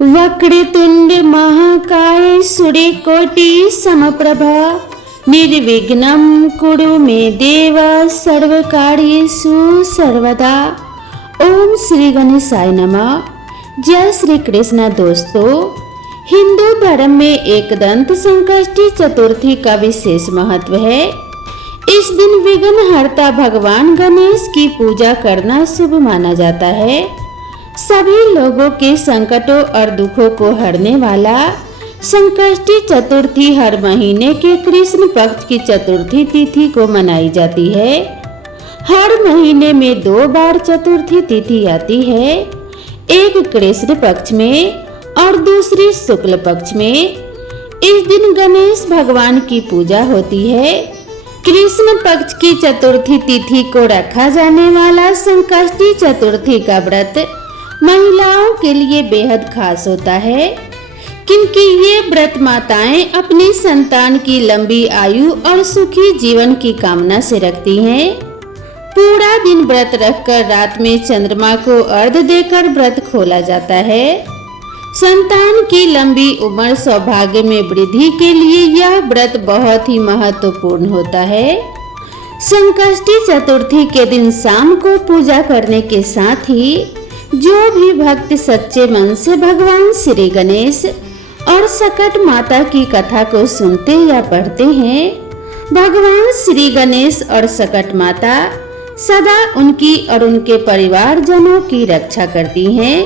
वक्रतुंड महाकाय सूर्यकोटि समप्रभा निर्विघ्नं कुरु मे देव सर्वकार्येषु सर्वदा। ओम श्री गणेशाय नमः। जय श्री कृष्ण। दोस्तों, हिंदू धर्म में एकदंत संकष्टी चतुर्थी का विशेष महत्व है। इस दिन विघ्नहर्ता भगवान गणेश की पूजा करना शुभ माना जाता है। सभी लोगों के संकटों और दुखों को हरने वाला संकष्टी चतुर्थी हर महीने के कृष्ण पक्ष की चतुर्थी तिथि को मनाई जाती है। हर महीने में 2 बार चतुर्थी तिथि आती है, एक कृष्ण पक्ष में और दूसरी शुक्ल पक्ष में। इस दिन गणेश भगवान की पूजा होती है। कृष्ण पक्ष की चतुर्थी तिथि को रखा जाने वाला संकष्टी चतुर्थी का व्रत महिलाओं के लिए बेहद खास होता है, क्योंकि ये व्रत माताएं अपनी संतान की लंबी आयु और सुखी जीवन की कामना से रखती हैं। पूरा दिन व्रत रखकर रात में चंद्रमा को अर्घ्य देकर व्रत खोला जाता है। संतान की लंबी उम्र सौभाग्य में वृद्धि के लिए यह व्रत बहुत ही महत्वपूर्ण होता है। संकष्टी चतुर्थी के दिन शाम को पूजा करने के साथ ही जो भी भक्त सच्चे मन से भगवान श्री गणेश और सकट माता की कथा को सुनते या पढ़ते हैं, भगवान श्री गणेश और सकट माता सदा उनकी और उनके परिवार जनों की रक्षा करती हैं।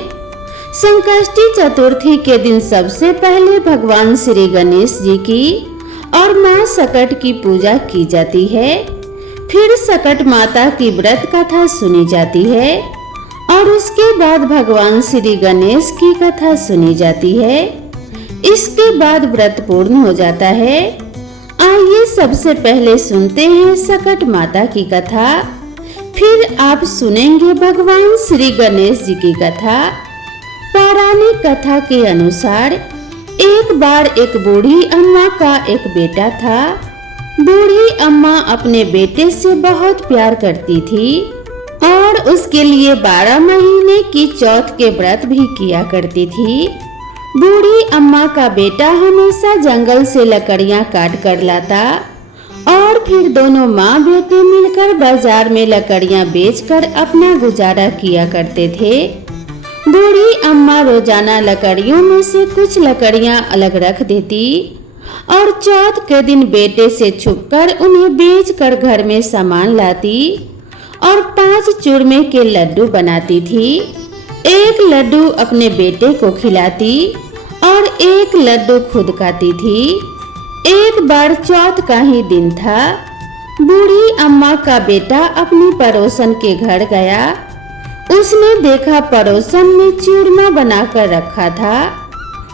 संकष्टी चतुर्थी के दिन सबसे पहले भगवान श्री गणेश जी की और मां सकट की पूजा की जाती है। फिर सकट माता की व्रत कथा सुनी जाती है और उसके बाद भगवान श्री गणेश की कथा सुनी जाती है। इसके बाद व्रत पूर्ण हो जाता है। आइए सबसे पहले सुनते हैं सकट माता की कथा, फिर आप सुनेंगे भगवान श्री गणेश जी की कथा। पौराणिक कथा के अनुसार एक बार एक बूढ़ी अम्मा का एक बेटा था। बूढ़ी अम्मा अपने बेटे से बहुत प्यार करती थी और उसके लिए 12 महीने की चौथ के व्रत भी किया करती थी। बूढ़ी अम्मा का बेटा हमेशा जंगल से लकड़ियां काट कर लाता और फिर दोनों माँ बेटे मिलकर बाजार में लकड़ियां बेचकर अपना गुजारा किया करते थे। बूढ़ी अम्मा रोजाना लकड़ियों में से कुछ लकड़ियां अलग रख देती और चौथ के दिन बेटे से छुपकर उन्हें बेचकर घर में सामान लाती और 5 चूरमे के लड्डू बनाती थी। एक लड्डू अपने बेटे को खिलाती और एक लड्डू खुद खाती थी। एक बार चौथ का ही दिन था। बूढ़ी अम्मा का बेटा अपनी पड़ोसन के घर गया। उसने देखा पड़ोसन ने चूरमा बनाकर रखा था।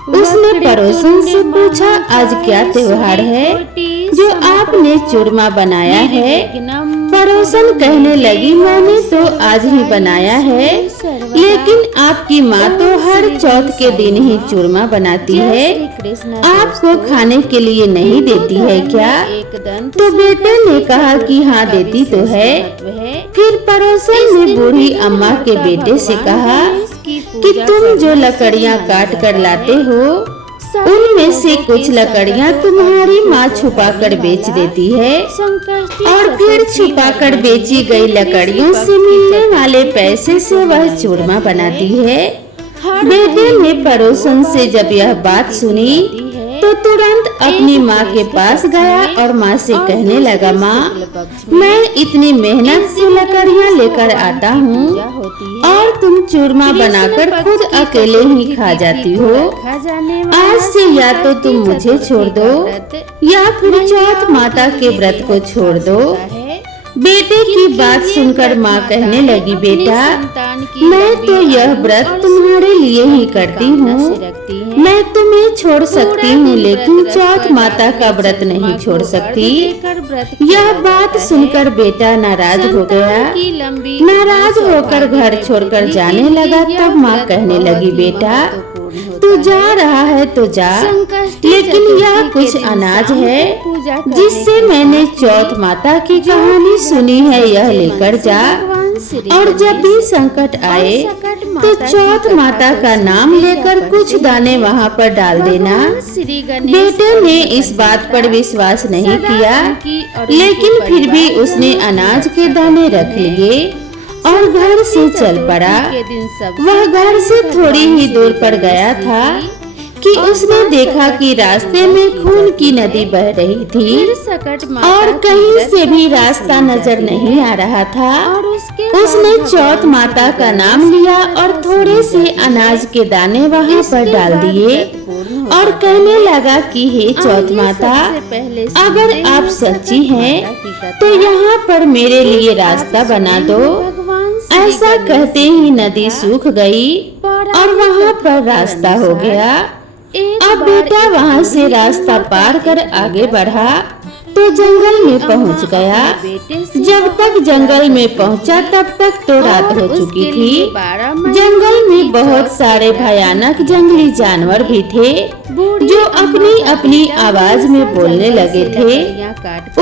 उसने पड़ोसन से पूछा, आज क्या त्योहार है जो आपने चूरमा बनाया है? पड़ोसन कहने लगी, मैंने तो आज ही बनाया है, लेकिन आपकी माँ तो हर चौथ के दिन ही चूरमा बनाती है, आपको खाने के लिए नहीं देती है क्या? तो बेटे ने कहा कि हाँ देती तो है। फिर पड़ोसन ने बूढ़ी अम्मा के बेटे से कहा कि तुम जो लकड़ियाँ काट कर लाते हो उनमें से कुछ लकड़ियाँ तुम्हारी माँ छुपाकर बेच देती है और फिर छुपाकर बेची गई लकड़ियों से मिलने वाले पैसे से वह चूरमा बनाती है। बेटे ने पड़ोसन से जब यह बात सुनी तो तुरंत अपनी माँ के पास गया और माँ से कहने लगा, माँ, मैं इतनी मेहनत से लकड़ियाँ लेकर आता हूँ और तुम चूरमा बनाकर खुद अकेले ही खा जाती हो। आज से या तो तुम मुझे छोड़ दो या फिर चौथ माता के व्रत को छोड़ दो। बेटे की बात सुनकर माँ कहने लगी, बेटा, मैं तो यह व्रत तुम्हारे लिए ही करती हूँ। मैं तुम्हें छोड़ सकती हूँ, लेकिन चौथ माता का व्रत नहीं छोड़ सकती। यह बात सुनकर बेटा नाराज हो गया। नाराज होकर घर छोड़कर जाने लगा। तब माँ कहने लगी, बेटा, तू जा रहा है तो जा, लेकिन यह कुछ अनाज है जिससे मैंने चौथ माता की कहानी सुनी है, यह लेकर जा और जब भी संकट आए तो चौथ माता का नाम लेकर कुछ दाने वहाँ पर डाल देना। बेटे ने इस बात पर विश्वास नहीं किया, लेकिन फिर भी उसने अनाज के दाने रख लिए और घर से चल पड़ा। वह घर से थोड़ी ही दूर पर गया था कि उसने देखा कि रास्ते में खून की नदी बह रही थी और कहीं से भी रास्ता नजर नहीं आ रहा था। उसने चौथ माता का नाम लिया और थोड़े से अनाज के दाने वहाँ पर डाल दिए और कहने लगा कि हे चौथ माता, अगर आप सच्ची हैं तो यहाँ पर मेरे लिए रास्ता बना दो। ऐसा कहते ही नदी सूख गई और वहाँ पर रास्ता हो गया। अब बेटा वहाँ से रास्ता पार कर आगे बढ़ा तो जंगल में पहुँच गया। जब तक जंगल में पहुँचा तब तक तो रात हो चुकी थी। जंगल में बहुत सारे भयानक जंगली जानवर भी थे जो अपनी अपनी आवाज में बोलने लगे थे।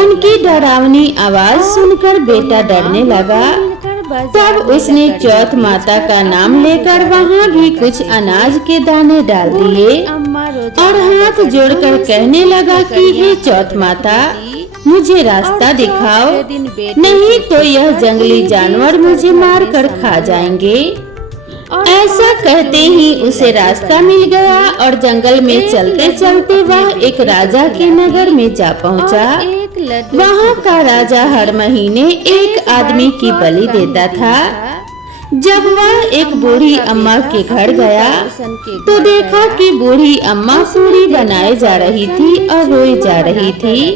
उनकी डरावनी आवाज सुनकर बेटा डरने लगा। तब उसने चौथ माता का नाम लेकर वहाँ भी कुछ अनाज के दाने डाल दिए और हाथ जोड़कर कहने लगा कि हे चौथ माता, मुझे रास्ता दिखाओ, नहीं तो यह जंगली जानवर मुझे मार कर खा जाएंगे। ऐसा कहते ही उसे रास्ता मिल गया और जंगल में चलते चलते वह एक राजा के नगर में जा पहुंचा। वहाँ का राजा हर महीने एक आदमी की बलि देता था। जब वह एक बूढ़ी अम्मा के घर गया तो देखा कि बूढ़ी अम्मा पूरी बनाए जा रही थी और रोई जा रही थी।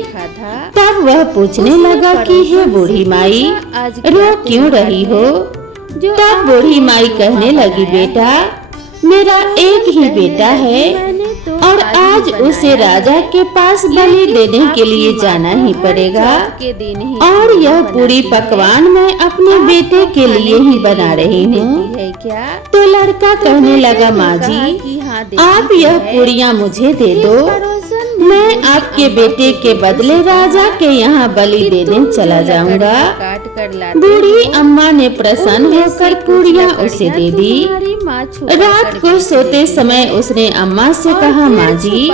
तब वह पूछने लगा कि हे बूढ़ी माई, रो क्यों रही हो? तब बूढ़ी माई कहने लगी, बेटा, मेरा एक ही बेटा है और आज उसे राजा के पास बलि देने के लिए जाना ही पड़ेगा और यह पूरी पकवान मैं अपने बेटे के लिए ही बना रही हूँ। तो लड़का कहने लगा, माँ जी, आप यह पूरियाँ मुझे दे दो, मैं आपके बेटे के बदले राजा के यहाँ बलि देने चला जाऊंगा। बूढ़ी अम्मा ने प्रसन्न होकर पूरियाँ उसे दे दी। रात को सोते समय उसने अम्मा से कहा, माँ जी,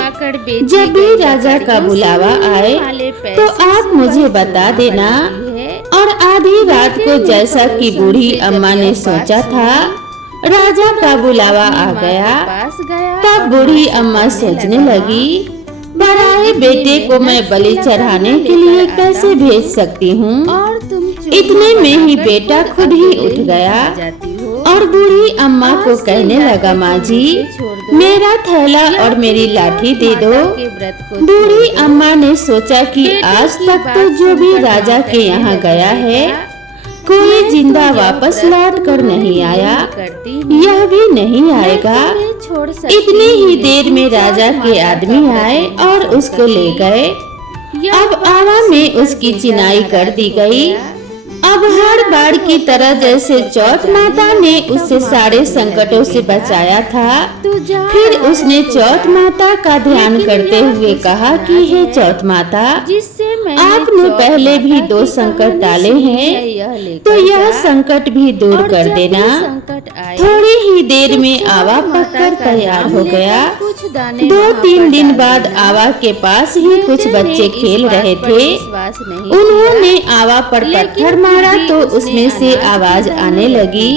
जब भी राजा का बुलावा आए तो आप मुझे बता देना। और आधी रात को जैसा कि बूढ़ी अम्मा ने सोचा था, राजा का बुलावा आ गया। तब बूढ़ी अम्मा सोचने लगी, पराए बेटे को मैं बलि चढ़ाने के लिए कैसे भेज सकती हूँ। इतने में ही बेटा खुद ही उठ गया और बूढ़ी अम्मा को कहने लगा, माँ जी, मेरा थैला और मेरी लाठी दे दो। बूढ़ी अम्मा ने सोचा कि आज तक तो जो भी राजा के यहाँ गया है कोई जिंदा वापस लौट कर नहीं आया, यह भी नहीं आएगा। इतनी ही देर में राजा के आदमी आए और उसको ले गए। अब आवा में उसकी चिनाई कर दी गई। अब हर बार की तरह जैसे चौथ माता ने उसे सारे संकटों से बचाया था, फिर उसने चौथ माता का ध्यान करते हुए कहा कि हे चौथ माता, आपने पहले भी 2 संकट डाले हैं, तो यह संकट भी दूर कर देना। थोड़ी ही देर में आवा पककर तैयार हो गया। 2-3 दिन बाद आवा के पास ही कुछ बच्चे खेल रहे थे। उन्होंने आवा पर पत्थर मारा तो उसमें से आवाज आने लगी।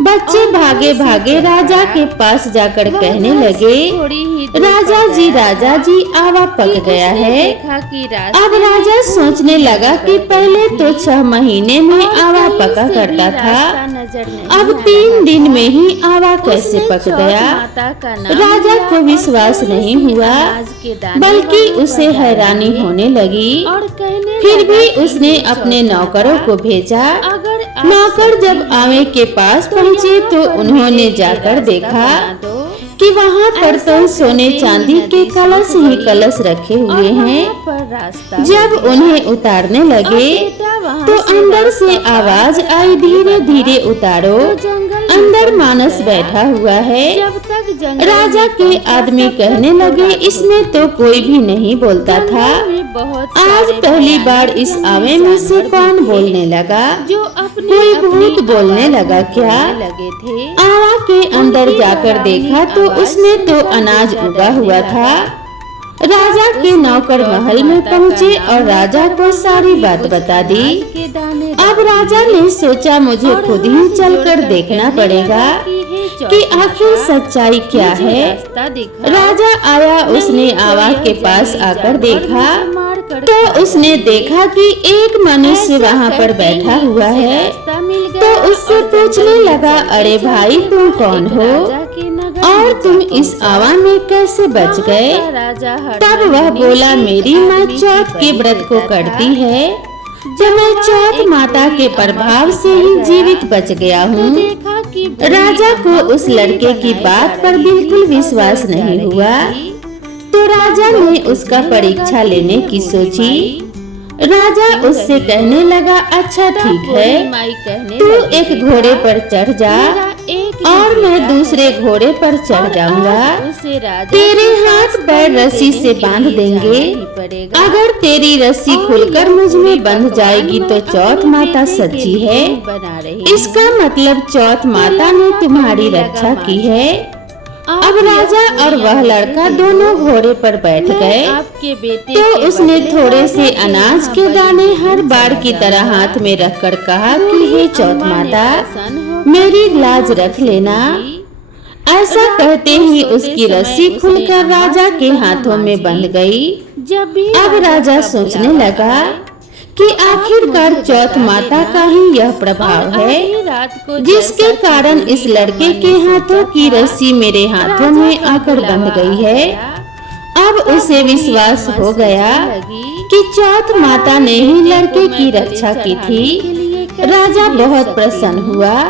बच्चे भागे भागे राजा के पास जाकर कहने लगे, राजा जी आवा पक गया है। अब राजा सोचने लगा कि पहले तो 6 महीने में आवा पका करता था, अब 3 दिन में ही आवा कैसे पक गया। राजा को विश्वास नहीं हुआ, बल्कि उसे हैरानी होने लगी। फिर भी उसने अपने नौकरों को भेजा। नौकर जब आवे के पास पहुँचे तो उन्होंने जाकर देखा कि वहाँ पर तो सोने चांदी के कलश ही कलश रखे हुए हैं। जब उन्हें उतारने लगे तो अंदर से आवाज आई, धीरे धीरे उतारो, अंदर मानस बैठा हुआ है। राजा के आदमी कहने लगे, इसमें तो कोई भी नहीं बोलता था। बहुत आज पहली बार इस आवे में से कौन बोलने लगा? जो अपने कोई भूत बोलने लगा क्या? लगे थे। आवा के अंदर जाकर देखा तो उसमें तो अनाज उगा हुआ था। राजा के नौकर महल में पहुँचे और राजा को सारी बात बता दी। अब राजा ने सोचा मुझे खुद ही चलकर देखना पड़ेगा कि आखिर सच्चाई क्या है। राजा आया, उसने आवा के पास आकर देखा तो उसने देखा कि एक मनुष्य वहाँ पर बैठा हुआ है। तो उससे पूछने लगा, अरे भाई तुम कौन हो और तुम इस आवा में कैसे बच गए? तब वह बोला, मेरी माँ चौथ के व्रत को करती है, जब मैं चौथ माता के प्रभाव से ही जीवित बच गया हूँ। राजा को उस लड़के की बात पर बिल्कुल विश्वास नहीं हुआ, तो राजा ने उसका परीक्षा लेने की सोची। राजा उससे कहने लगा, अच्छा ठीक है, तू एक घोड़े पर चढ़ जा और मैं दूसरे घोड़े पर चढ़ जाऊंगा। तेरे हाथ पैर रस्सी से बांध देंगे। अगर तेरी रस्सी खुलकर मुझ में बंध जाएगी तो चौथ माता सच्ची है। इसका मतलब चौथ माता ने तुम्हारी रक्षा की है। अब राजा और वह लड़का दोनों घोड़े पर बैठ गए। तो उसने थोड़े से अनाज के दाने हर बार की तरह हाथ में रखकर कहा कि हे चौथ माता, मेरी लाज रख लेना। ऐसा कहते ही उसकी रस्सी खुलकर राजा के हाथों में बंध गई। अब राजा सोचने लगा कि आखिरकार चौथ माता का ही यह प्रभाव है जिसके कारण इस लड़के के हाथों की रस्सी मेरे हाथों में आकर बंध गई है। अब उसे विश्वास हो गया कि चौथ माता ने ही लड़के की रक्षा की थी। राजा बहुत प्रसन्न हुआ।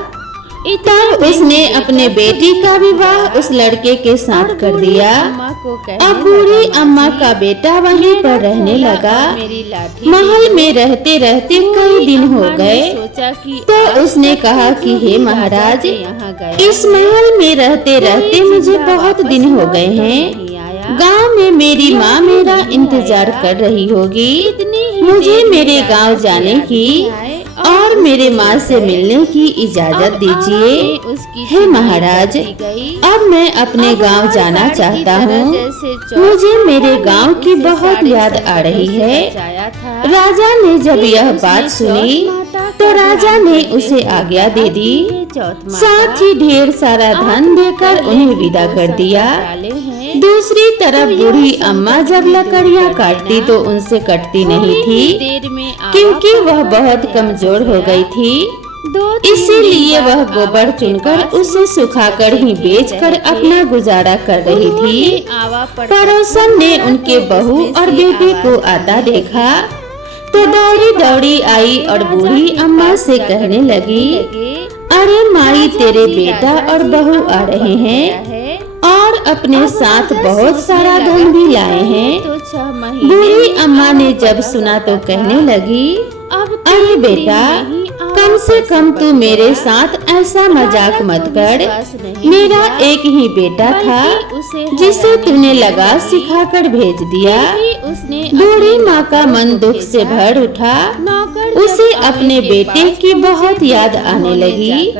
तब उसने अपने बेटी का विवाह उस लड़के के साथ कर दिया। अब बूढ़ी अम्मा का बेटा वहीं पर रहने लगा। महल में रहते रहते कई दिन हो गए। तो उसने कहा कि हे महाराज, इस महल में रहते रहते मुझे बहुत दिन हो गए हैं। गांव में मेरी माँ मेरा इंतजार कर रही होगी। मुझे मेरे गांव जाने की और मेरे माँ से मिलने की इजाजत दीजिए। हे महाराज, अब मैं अपने गांव जाना चाहता हूँ। मुझे मेरे गांव की बहुत याद आ रही है। राजा ने जब यह बात सुनी तो राजा ने उसे आज्ञा दे दी। साथ ही ढेर सारा धन देकर उन्हें विदा कर दिया। दूसरी तरफ बूढ़ी अम्मा जब लकड़ियाँ काटती तो उनसे कटती नहीं थी, क्योंकि वह बहुत कमजोर हो गई थी। इसीलिए वह गोबर चुनकर उसे सुखाकर ही बेचकर अपना गुजारा कर रही थी। पड़ोसन ने उनके बहू और बेटे को आता देखा तो दौड़ी दौड़ी आई और बूढ़ी अम्मा से कहने लगी, अरे माई, तेरे बेटा और बहू आ रहे हैं और अपने साथ बहुत सारा धन भी लाए हैं। बूढ़ी अम्मा ने जब सुना तो कहने लगी, अरे बेटा, कम से कम तू मेरे साथ ऐसा मजाक मत कर। मेरा एक ही बेटा था जिसे तूने लगा सिखाकर भेज दिया। बूढ़ी माँ का मन दुख से भर उठा। उसे अपने बेटे की बहुत याद आने लगी।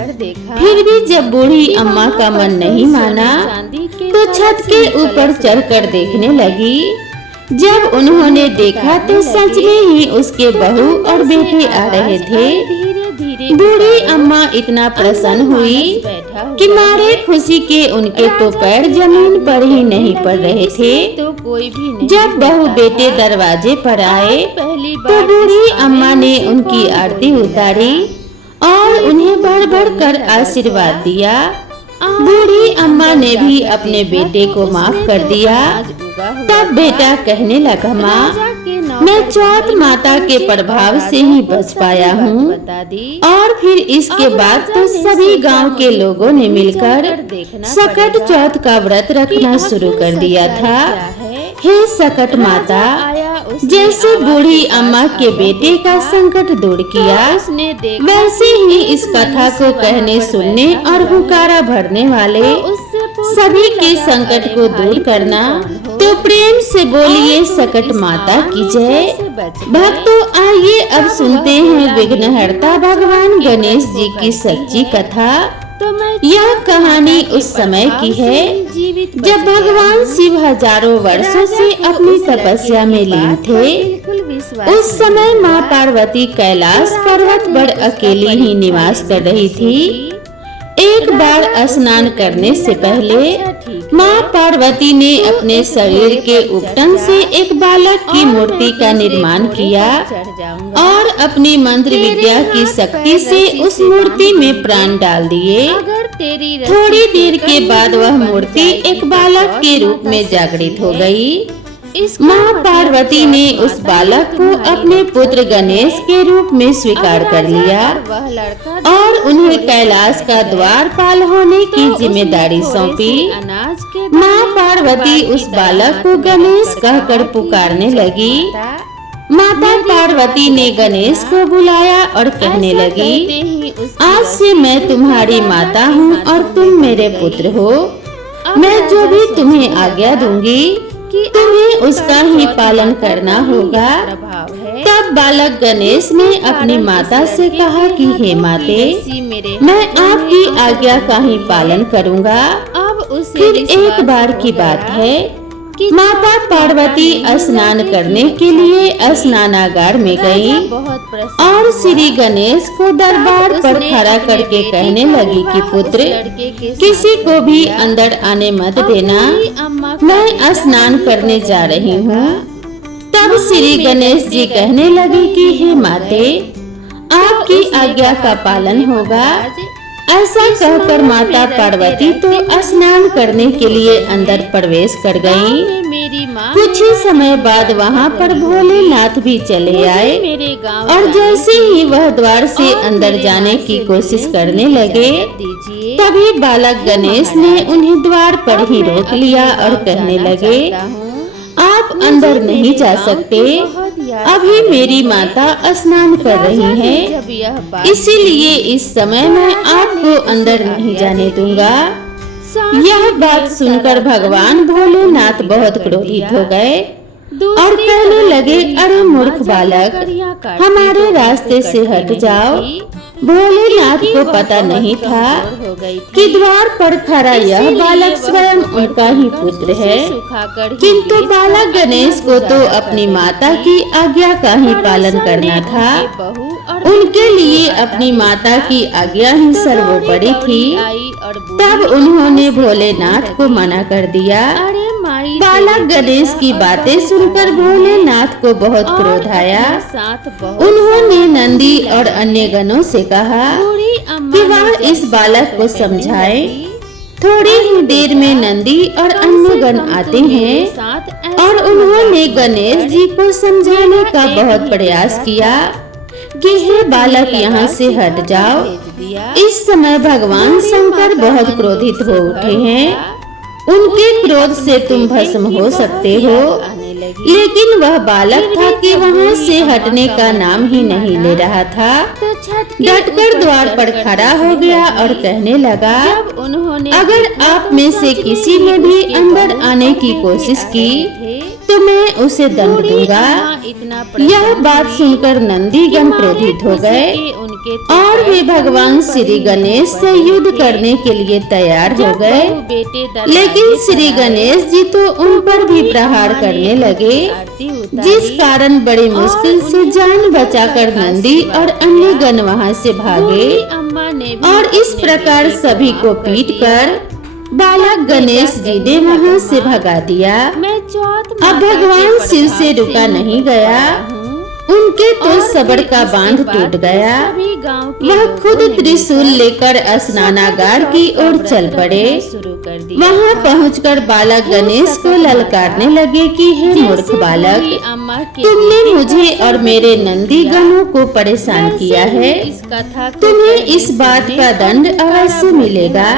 फिर भी जब बूढ़ी अम्मा का मन नहीं माना तो छत के ऊपर चढ़कर देखने लगी। जब उन्होंने देखा तो सच में ही उसके बहू और बेटे आ रहे थे। बूढ़ी अम्मा इतना प्रसन्न हुई कि मारे खुशी के उनके तो पैर जमीन पर ही नहीं पड़ रहे थे। जब बहू बेटे दरवाजे पर आए तो बूढ़ी अम्मा ने उनकी आरती उतारी और उन्हें बढ़ बढ़ कर आशीर्वाद दिया। बूढ़ी अम्मा ने भी अपने बेटे को माफ कर दिया। तब बेटा कहने लगा, माँ, मैं चौथ माता के प्रभाव से ही बच पाया हूँ। और फिर इसके बाद तो सभी गांव के लोगों ने मिलकर सकट चौथ का व्रत रखना शुरू कर दिया था। हे सकट माता, जैसे बूढ़ी अम्मा के बेटे का संकट दूर किया, वैसे ही इस कथा को कहने सुनने और हुकारा भरने वाले सभी के संकट को दूर करना तो प्रेम से बोलिए सकट माता की जय। भक्तों आइए अब सुनते हैं विघ्नहर्ता भगवान गणेश जी की सच्ची कथा। यह कहानी उस समय की है जब भगवान शिव हजारों वर्षों से अपनी तपस्या में लीन थे। उस समय माँ पार्वती कैलाश पर्वत पर अकेली ही निवास कर रही थी। एक बार स्नान करने से पहले माँ पार्वती ने अपने शरीर के उपटन से एक बालक की मूर्ति का निर्माण किया और अपनी मंत्र विद्या की शक्ति से उस मूर्ति में प्राण डाल दिए। थोड़ी देर के बाद वह मूर्ति एक बालक के रूप में जागृत हो गई। माँ पार्वती ने उस बालक को अपने पुत्र गणेश के रूप में स्वीकार कर लिया और उन्हें कैलाश का द्वारपाल होने की जिम्मेदारी सौंपी। माँ पार्वती उस बालक को गणेश कहकर पुकारने लगी। माता पार्वती ने गणेश को बुलाया और कहने लगी, आज से मैं तुम्हारी माता हूँ और तुम मेरे पुत्र हो। मैं जो भी तुम्हें आज्ञा दूंगी तुम्हें उसका ही पालन करना होगा। तब बालक गणेश ने अपनी माता से कहा कि हे माते, मैं आपकी आज्ञा का ही पालन करूंगा। फिर एक बार की बात है, माता पार्वती स्नान करने के लिए स्नानागार में गई और श्री गणेश को दरबार पर खड़ा करके कहने लगी कि पुत्र, किसी को भी अंदर आने मत देना, मैं स्नान करने जा रही हूँ। तब श्री गणेश जी कहने लगे कि हे माते, आपकी आज्ञा का पालन होगा। ऐसा कहकर माता पार्वती तो स्नान करने के लिए अंदर प्रवेश कर गयी। कुछ ही समय बाद वहाँ पर भोलेनाथ भी चले आए और जैसे ही वह द्वार से अंदर जाने की कोशिश करने लगे, तभी बालक गणेश ने उन्हें द्वार पर ही रोक लिया और कहने लगे, आप अंदर नहीं जा सकते, अभी मेरी माता स्नान कर रही है, इसीलिए इस समय मैं आपको अंदर नहीं जाने दूंगा। यह बात सुनकर भगवान भोलेनाथ बहुत क्रोधित हो गए और कहने लगे, अरे मूर्ख बालक, हमारे रास्ते से हट जाओ। भोलेनाथ को पता नहीं था कि द्वार पर खड़ा यह बालक स्वयं उनका ही पुत्र है, किंतु बालक गणेश को तो अपनी माता की आज्ञा का ही पालन करना था। उनके लिए अपनी माता की आज्ञा ही सर्वोपरि थी। तब उन्होंने भोलेनाथ को मना कर दिया। बालक गणेश की बातें सुनकर भोलेनाथ को बहुत क्रोध आया। उन्होंने नंदी और अन्य गणों से कहा कि वह इस बालक को समझाए। थोड़ी ही देर में नंदी और अन्य गण आते हैं और उन्होंने गणेश जी को समझाने का बहुत प्रयास किया कि हे बालक, यहाँ से हट जाओ। इस समय भगवान शंकर बहुत क्रोधित हो उठे हैं। उनके क्रोध से तुम भस्म हो सकते हो, लेकिन वह बालक था कि वहाँ से हटने का नाम ही नहीं ले रहा था। डटकर द्वार पर खड़ा हो गया और कहने लगा, अगर आप में से किसी ने भी अंदर आने की कोशिश की तो मैं उसे दंड दूंगा। यह बात सुनकर नंदीगण क्रोधित हो गए और वे भगवान श्री गणेश से युद्ध करने के लिए तैयार हो गए, लेकिन श्री गणेश जी तो उन पर भी प्रहार करने लगे, जिस कारण बड़ी मुश्किल से जान बचाकर नंदी और अन्य गण वहाँ से भागे और इस प्रकार सभी को पीटकर बालक गणेश जी ने वहाँ से भगा दिया। अब भगवान शिव से रुका नहीं गया, उनके तो सबर का बांध टूट गया। वह खुद त्रिशूल लेकर स्नानागार की ओर चल पड़े। वहाँ पहुंचकर बालक गणेश को ललकारने लगे कि हे मूर्ख बालक, तुमने मुझे और मेरे नंदी गणों को परेशान किया है, तुम्हें इस बात का दंड अवश्य मिलेगा।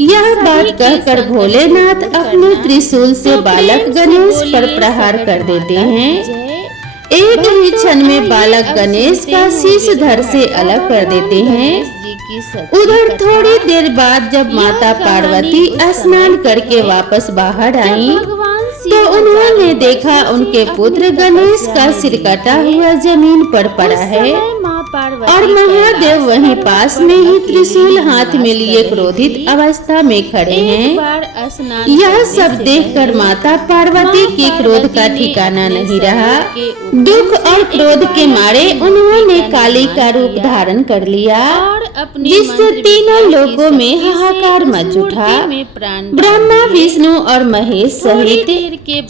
यह बात कहकर भोलेनाथ अपने त्रिशूल से बालक गणेश पर प्रहार कर देते हैं। एक ही क्षण में बालक गणेश का शीश धड़ से अलग कर देते हैं। उधर थोड़ी देर बाद जब माता पार्वती स्नान करके वापस बाहर आई तो उन्होंने देखा उनके पुत्र गणेश का सिर कटा हुआ जमीन पर पड़ा है और महादेव वहीं पास में ही त्रिशूल हाथ में लिए क्रोधित अवस्था में खड़े हैं। यह सब देखकर माता पार्वती के क्रोध का ठिकाना नहीं रहा। दुख और क्रोध के मारे उन्होंने काली का रूप धारण कर लिया, जिससे तीनों लोकों में हाहाकार मच उठा। ब्रह्मा, विष्णु और महेश सहित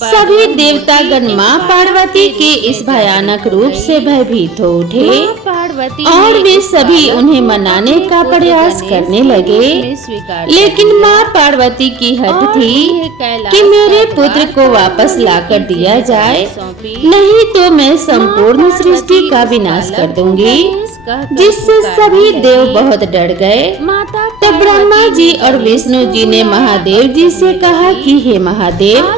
सभी देवतागण माँ पार्वती के इस भयानक रूप से भयभीत हो उठे और वे सभी उन्हें मनाने का प्रयास करने लगे। लेकिन माँ पार्वती की हट थी कि मेरे पुत्र को वापस लाकर दिया जाए, नहीं तो मैं संपूर्ण सृष्टि का विनाश कर दूंगी, जिससे सभी देव बहुत डर गए। तो ब्रह्मा जी और विष्णु जी ने महादेव जी से कहा कि हे महादेव,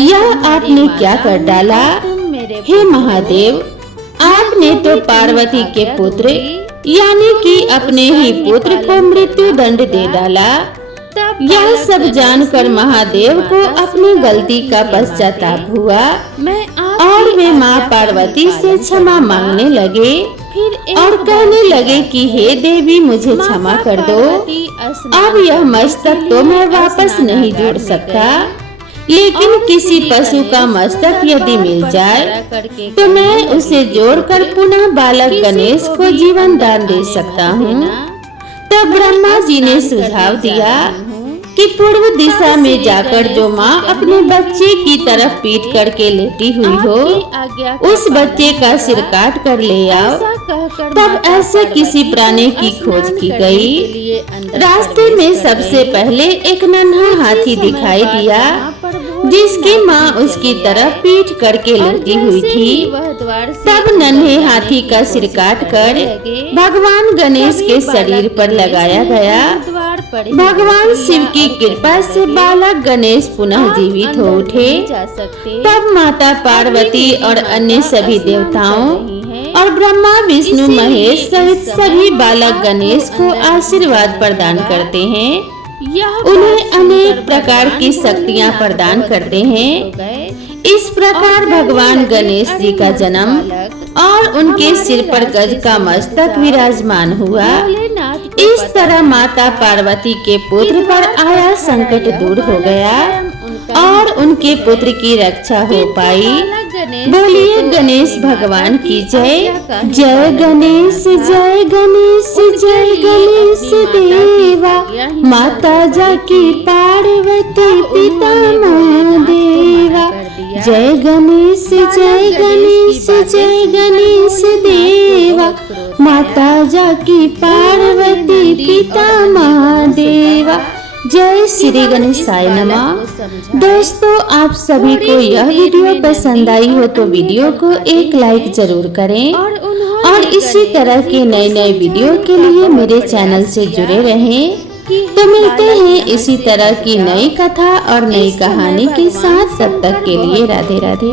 यह आपने क्या कर डाला? हे महादेव, आपने तो पार्वती के पुत्र यानी कि अपने ही पुत्र को मृत्यु दंड दे डाला। यह सब जानकर महादेव को अपनी गलती का पश्चाताप हुआ और वे माँ पार्वती से क्षमा मांगने लगे और कहने लगे कि हे देवी, मुझे क्षमा कर दो। अब यह मस्तक तो मैं वापस नहीं जोड़ सकता, लेकिन किसी पशु का मस्तक यदि मिल जाए तो मैं उसे जोड़कर पुनः बालक गणेश को जीवन दान दे सकता हूँ। तब ब्रह्मा जी ने सुझाव दिया कि पूर्व दिशा में जाकर जो माँ अपने बच्चे की तरफ पीट करके लेटी हुई हो, उस बच्चे का सिर काट कर ले आओ। तब ऐसे किसी प्राणी की खोज की गई। रास्ते में सबसे पहले एक नन्हा हाथी दिखाई दिया, जिसकी माँ उसकी तरफ पीठ करके लेटी हुई थी। तब नन्हे हाथी का सिर काट कर भगवान गणेश के शरीर पर लगाया गया। भगवान शिव की कृपा से बालक गणेश पुनः जीवित हो उठे। तब माता पार्वती और अन्य सभी देवताओं और ब्रह्मा, विष्णु, महेश सहित सभी बालक गणेश को आशीर्वाद प्रदान करते हैं, उन्हें अनेक प्रकार की शक्तियां प्रदान करते हैं। इस प्रकार भगवान गणेश जी का जन्म और उनके सिर पर गज का मस्तक विराजमान हुआ। इस तरह माता पार्वती के पुत्र पर आया संकट दूर हो गया और उनके पुत्र की रक्षा हो पाई। बोलिए गणेश भगवान की जय। जय गणेश, जय गणेश, जय गणेश देवा, माता जाकी पार्वती पिता महादेवा। जय गणेश, जय गणेश, जय गणेश देवा, माता जाकी पार्वती पिता महादेवा। जय श्री गणेशाय नमः। दोस्तों, आप सभी को यह वीडियो पसंद आई हो तो वीडियो को एक लाइक जरूर करें और इसी तरह के नए वीडियो के लिए मेरे चैनल से जुड़े रहें। तो मिलते हैं इसी तरह की नई कथा और नई कहानी के साथ। तब तक के लिए राधे राधे।